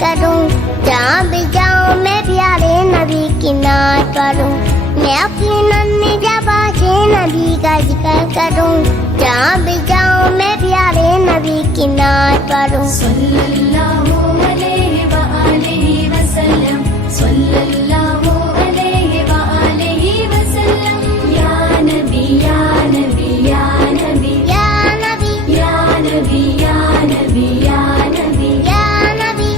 کروں، جہاں بھی جاؤں میں پیارے نبی کی نعت پڑھوں، میں اپنی ننھی زبان سے نبی کا ذکر کروں، جہاں بھی جاؤں میں پیارے نبی کی نعت پڑھوں۔ صلی اللہ علیہ وآلہ وسلم، صلی اللہ علیہ وآلہ وسلم، یا نبی یا نبی یا نبی یا نبی یا نبی یا نبی یا نبی یا نبی۔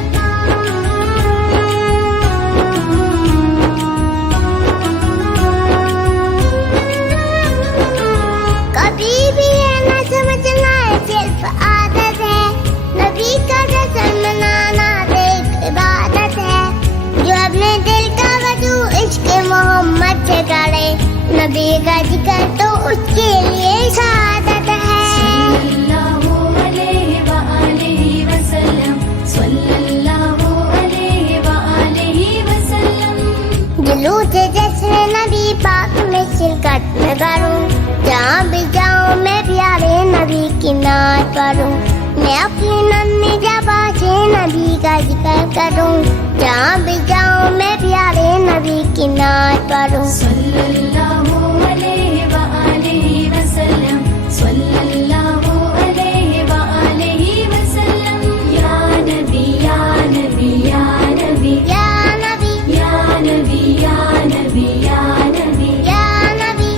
کبھی بھی یہ نہ سمجھنا صرف عادت ہے، نبی کا جشن منانا ایک عبادت ہے، جو اپنے دل کا وضو عشق محمد سے کرے، نبی کا ذکر تو اس کے لیے سعادت ہے۔ صلی اللہ علیہ وآلہ وسلم، صلی اللہ علیہ وآلہ وسلم، جلوس جشن نبی پاک میں شرکت میں کروں، جہاں بھی جاؤں میں پیارے نبی کی نعت پڑھوں، میں اپنی ننھی زبان سے نبی کا ذکر کروں، جہاں بھی جاؤں میں پیارے نبی کی نعت پڑھوں۔ صلی اللہ علیہ وآلہ وسلم، صلی اللہ علیہ وآلہ وسلم، یا نبی یا نبی یا نبی یا نبی یا نبی یا نبی یا نبی یا نبی۔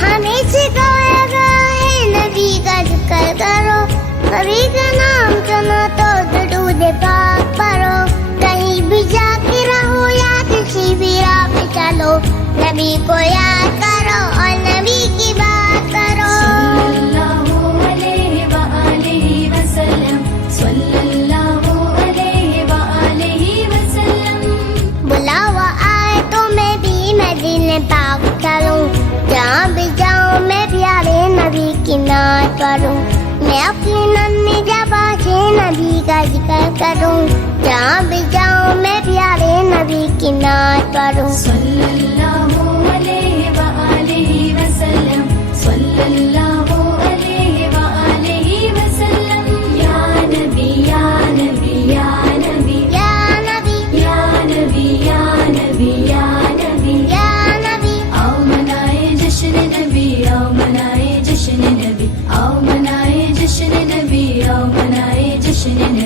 ہمیں سکھایا گیا ہے نبی کا ذکر کرو، نبی کا نام سنو تو درود پاک پڑھو، کہیں بھی جا کے رہو یا کسی بھی راہ پہ چلو، نبی کو یاد کرو اور نبی کی بات کرو۔ صلی اللہ علیہ وآلہ وسلم، صلی اللہ علیہ وآلہ وسلم، بلاوا آئے تو میں بھی مدینے پاک چلوں، جہاں بھی جاؤں میں پیارے نبی کی نعت پڑھوں، میں اپنی ننھی زبان سے نبی کا ذکر کروں، جہاں بھی جاؤں میں پیارے نبی کی نعت پڑھوں۔ صلی اللہ علیہ وآلہ وسلم، صلی اللہ علیہ وآلہ وسلم، یا نبی یا نبی یا نبی یا نبی یا نبی یا نبی یا نبی یا نبی۔ آؤ منائے جشن نبی، آؤ منائے جشن نبی، آؤ منائے جشن نبی، آؤ منائے جشن نبی۔